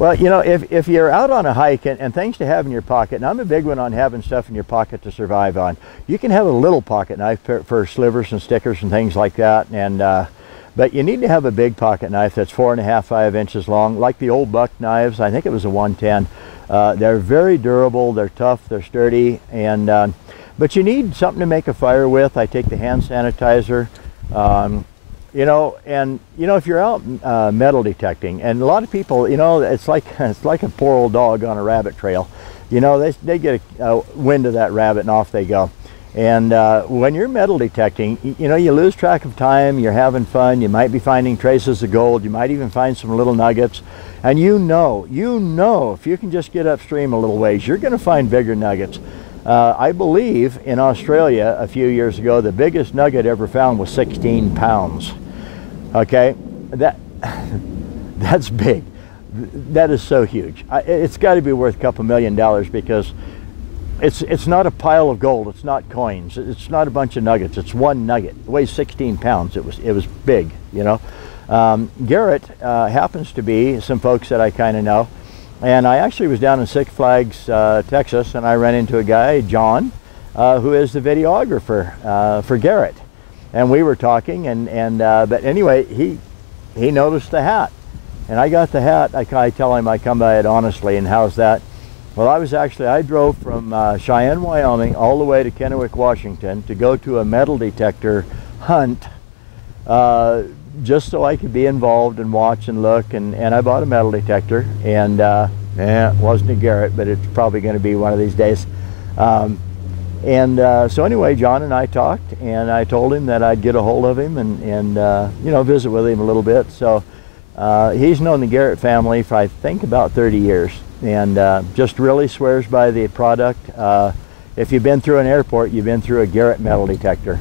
Well, you know, if you're out on a hike and things to have in your pocket, and I'm a big one on having stuff in your pocket to survive on. You can have a little pocket knife for slivers and stickers and things like that, and but you need to have a big pocket knife that's 4.5, 5 inches long, like the old buck knives. I think it was a 110. They're very durable, they're tough, they're sturdy, and but you need something to make a fire with. I take the hand sanitizer. You know, and you know, if you're out metal detecting, and a lot of people, you know, it's like a poor old dog on a rabbit trail. You know, they get a wind of that rabbit and off they go. And when you're metal detecting, you know, you lose track of time. You're having fun. You might be finding traces of gold. You might even find some little nuggets. And you know, if you can just get upstream a little ways, you're going to find bigger nuggets. I believe in Australia a few years ago, the biggest nugget ever found was 16 pounds. Okay, that's big. That is so huge. It's got to be worth a couple $1 million, because it's not a pile of gold. It's not coins. It's not a bunch of nuggets. It's one nugget. It weighs 16 pounds. It was big, you know. Garrett happens to be some folks that I kind of know. And I actually was down in Six Flags, Texas, and I ran into a guy, John, who is the videographer for Garrett. And we were talking, but anyway, he noticed the hat. And I got the hat. I tell him I come by it honestly, and how's that? Well, I drove from Cheyenne, Wyoming, all the way to Kennewick, Washington, to go to a metal detector hunt, just so I could be involved and watch and look, and I bought a metal detector, and it wasn't a Garrett, but it's probably going to be one of these days. So anyway, John and I talked, and I told him that I'd get a hold of him and you know, visit with him a little bit. So he's known the Garrett family for, I think, about 30 years, and just really swears by the product. If you've been through an airport, you've been through a Garrett metal detector.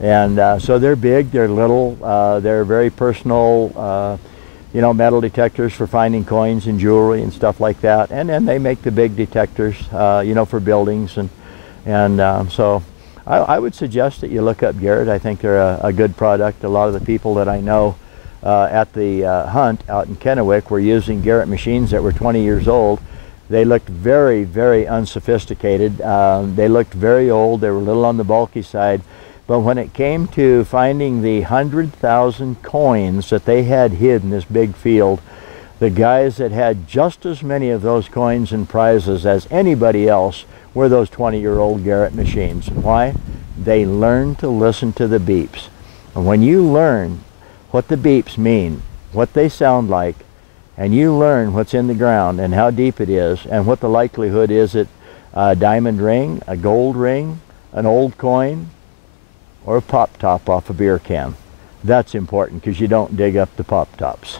And so they're big, they're little, they're very personal, you know, metal detectors for finding coins and jewelry and stuff like that. And then they make the big detectors, you know, for buildings. So I would suggest that you look up Garrett. I think they're a good product. A lot of the people that I know at the hunt out in Kennewick were using Garrett machines that were 20 years old. They looked very, very unsophisticated. They looked very old. They were a little on the bulky side. But when it came to finding the 100,000 coins that they had hid in this big field, the guys that had just as many of those coins and prizes as anybody else were those 20-year-old Garrett machines. Why? They learned to listen to the beeps. And when you learn what the beeps mean, what they sound like, and you learn what's in the ground and how deep it is and what the likelihood is that a diamond ring, a gold ring, an old coin, or a pop top off a beer can. That's important, because you don't dig up the pop tops.